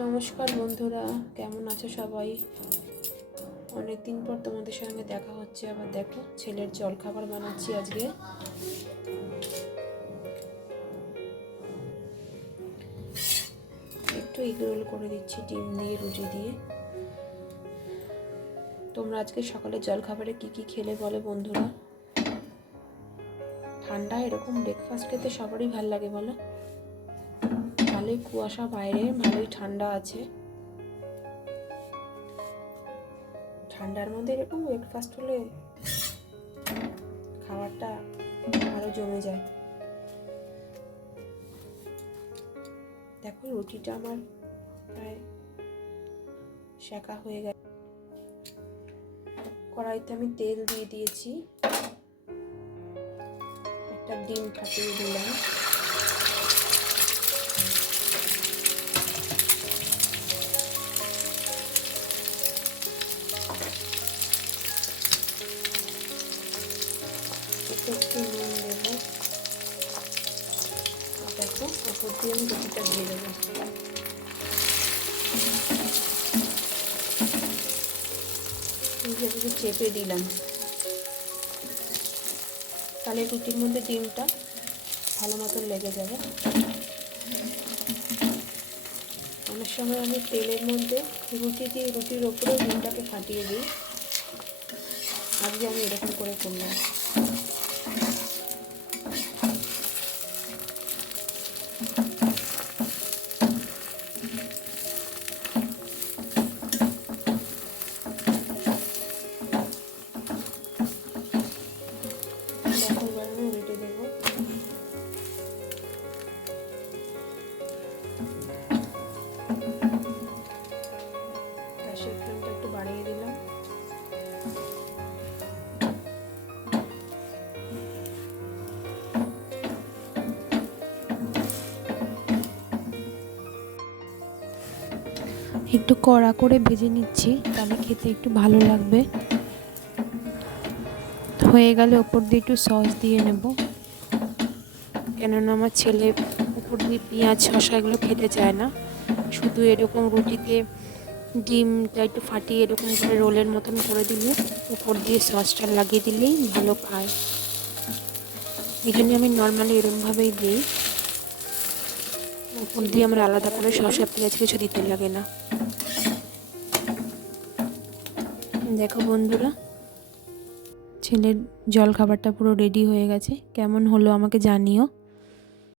নমস্কার বন্ধুরা, কেমন আছো সবাই? অনেকদিন পর তোমাদের সঙ্গে দেখা হচ্ছে। আবার দেখো, ছেলের জল খাবার বানাচ্ছি আজকে। একটু এগ রোল করে দিচ্ছি ডিম দিয়ে, রুটি দিয়ে। তোমরা আজকে সকালে জল খাবারে কি কি খেলে বলো বন্ধুরা? ঠান্ডা এরকম ব্রেকফাস্ট খেতে সবারই ভাল লাগে বলো? ভালোই কুয়াশা বাইরে, ভালোই ঠান্ডা আছে। ঠান্ডার মধ্যে এরকম ব্রেকফাস্ট হলে খাবারটা আরো জমে যায়। দেখো, রুটিটা আমার প্রায় সেঁকা হয়ে গেছে। কড়াইতে আমি তেল দিয়ে দিয়েছি, একটা ডিম ফাটিয়ে দিলাম। একটু নুন দেবো। দেখো, ওপর দিয়ে আমি রুটিটা দিয়ে দেবো। চেপে দিলাম, তাহলে রুটির মধ্যে ডিমটা ভালো মতন লেগে যাবে। অনেক সময় আমি তেলের মধ্যে রুটির ওপরে ডিমটাকে ফাটিয়ে দিই। আজকে আমি এরকম করে করলাম। দেখো, এবার আমি উল্টে দেবো। গ্যাসের ফ্লেমটা একটু বাড়িয়ে দিলাম। একটু কড়া করে ভেজে নিচ্ছি, তাহলে খেতে একটু ভালো লাগবে। হয়ে গেলে ওপর দিয়ে একটু সস দিয়ে নেব, কেননা আমার ছেলে উপর দিয়ে পেঁয়াজ শসা এগুলো খেতে চায় না। শুধু এরকম রুটিতে ডিমটা একটু ফাটিয়ে এরকম করে রোলের মতন করে দিলে উপর দিয়ে সসটা লাগিয়ে দিলেই ভালো খায়। এই জন্য আমি নর্মালি এরকমভাবেই দিই। উপর দিয়ে আমার আলাদা করে শসা পেঁয়াজ কিছু দিতে লাগে না। দেখো বন্ধুরা, ছেলের জল খাবারটা পুরো রেডি হয়ে গেছে। কেমন হলো আমাকে জানিও।